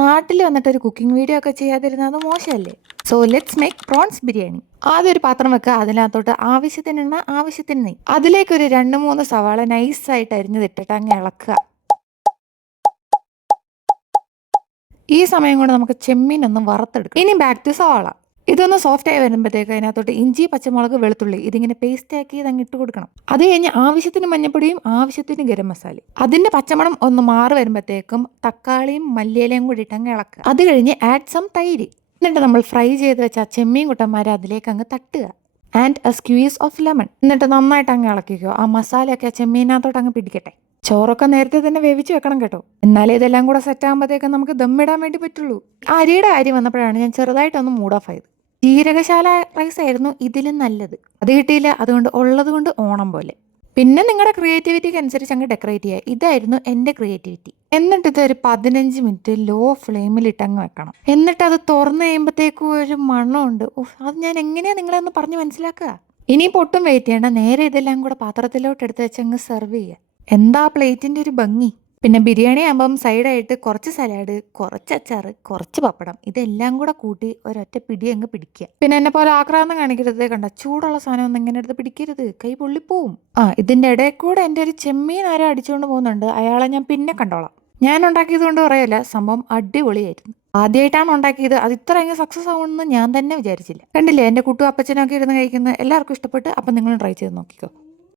നാട്ടിൽ വന്നിട്ട് ഒരു കുക്കിംഗ് വീഡിയോ ഒക്കെ ചെയ്യാതിരുന്നത് മോശമല്ലേ? So let's make prawns biryani. ആദ്യം ഒരു പാത്രം വെക്കുക, അതിനകത്തോട്ട് ആവശ്യത്തിന് എണ്ണ, ആവശ്യത്തിന് നെയ്യ്, അതിലേക്ക് ഒരു 2-3 സവാള നൈസായിട്ട് അരിഞ്ഞതിട്ടിട്ട് അങ്ങ് ഇളക്കുക. ഈ സമയം കൊണ്ട് നമുക്ക് ചെമ്മീൻ ഒന്ന് വറുത്തെടുക്കാം. ഇനി ബാക്ക് ടു സവാള. ഇതൊന്ന് സോഫ്റ്റ് ആയി വരുമ്പോഴത്തേക്ക് അതിനകത്തോട്ട് ഇഞ്ചി, പച്ചമുളക്, വെളുത്തുള്ളി ഇതിങ്ങനെ പേസ്റ്റ് ആക്കി ഇതങ്ങ് ഇട്ട് കൊടുക്കണം. അത് കഴിഞ്ഞ് ആവശ്യത്തിന് മഞ്ഞപ്പൊടിയും ആവശ്യത്തിന് ഗരം മസാലയും. അതിന്റെ പച്ചമണം ഒന്ന് മാറി വരുമ്പോഴത്തേക്കും തക്കാളിയും മല്ലിയിലയും കൂടി ഇട്ട് അങ്ങ് ഇളക്കുക. അത് കഴിഞ്ഞ് ആഡ് സം തൈര്. എന്നിട്ട് നമ്മൾ ഫ്രൈ ചെയ്ത് വെച്ച ആ ചെമ്മീൻ കുട്ടന്മാരെ അതിലേക്ക് അങ്ങ് തട്ടുക. And a squeeze of lemon. എന്നിട്ട് നന്നായിട്ട് അങ്ങ് ഇളക്കിക്കോ. ആ മസാലയൊക്കെ ആ ചെമ്മീനകത്തോട്ട് അങ്ങ് പിടിക്കട്ടെ. ചോറൊക്കെ നേരത്തെ തന്നെ വേവിച്ച് വെക്കണം കേട്ടോ, എന്നാലേ ഇതെല്ലാം കൂടെ സെറ്റ് ആകുമ്പോഴത്തേക്കും നമുക്ക് ദമ്മിടാൻ വേണ്ടി പറ്റുള്ളൂ. അരിയുടെ കാര്യം വന്നപ്പോഴാണ് ഞാൻ ചെറുതായിട്ടൊന്ന് മൂഡ് ഓഫ് ആയത്. ജീരകശാല റൈസ് ആയിരുന്നു ഇതിലും നല്ലത്. അത് കിട്ടിയില്ല, അതുകൊണ്ട് ഉള്ളത് കൊണ്ട് ഓണം പോലെ. പിന്നെ നിങ്ങളുടെ ക്രിയേറ്റിവിറ്റിക്ക് അനുസരിച്ച് അങ്ങ് ഡെക്കറേറ്റ് ചെയ്യുക. ഇതായിരുന്നു എൻ്റെ ക്രിയേറ്റിവിറ്റി. എന്നിട്ട് ഇതൊരു 15 മിനിറ്റ് ലോ ഫ്ലെയിമിൽ ഇട്ടങ്ങ് വെക്കണം. എന്നിട്ട് അത് തുറന്ന് കഴിയുമ്പോഴത്തേക്കും ഒരു മണമുണ്ട്. അത് ഞാൻ എങ്ങനെയാണ് നിങ്ങളെ ഒന്ന് പറഞ്ഞ് മനസ്സിലാക്കുക. ഇനിയിപ്പോൾ ഒട്ടും വെയിറ്റ് ചെയ്യേണ്ട, നേരെ ഇതെല്ലാം കൂടെ പാത്രത്തിലോട്ട് എടുത്ത് വെച്ച് അങ്ങ് സെർവ് ചെയ്യുക. എന്താ പ്ലേറ്റിൻ്റെ ഒരു ഭംഗി! പിന്നെ ബിരിയാണി ആകുമ്പം സൈഡായിട്ട് കുറച്ച് സലാഡ്, കുറച്ച് അച്ചാർ, കുറച്ച് പപ്പടം, ഇതെല്ലാം കൂടെ കൂട്ടി ഒരൊറ്റ പിടി അങ്ങ് പിടിക്കുക. പിന്നെ എന്നെ പോലെ ആക്രാന്തം കാണിക്കരുത്. കണ്ട ചൂടുള്ള സാധനം ഒന്നും ഇങ്ങനെ എടുത്ത് പിടിക്കരുത്, കൈ പൊള്ളിപ്പോവും. ഇതിൻ്റെ ഇടയിൽ കൂടെ എൻ്റെ ഒരു ചെമ്മീൻ ആരോ അടിച്ചുകൊണ്ട് പോകുന്നുണ്ട്. അയാളെ ഞാൻ പിന്നെ കണ്ടോളാം. ഞാൻ ഉണ്ടാക്കിയത് കൊണ്ട് പറയല്ല, സംഭവം അടിപൊളിയായിരുന്നു. ആദ്യമായിട്ടാണ് ഉണ്ടാക്കിയത്. അത് ഇത്ര അങ്ങ് സക്സസ് ആവുമെന്ന് ഞാൻ തന്നെ വിചാരിച്ചില്ല. കണ്ടില്ലേ എൻ്റെ കുട്ടും അപ്പച്ചനൊക്കെ ഇരുന്ന് കഴിക്കുന്നത്? എല്ലാവർക്കും ഇഷ്ടപ്പെട്ട്. അപ്പം നിങ്ങൾ ട്രൈ ചെയ്ത് നോക്കിക്കോ.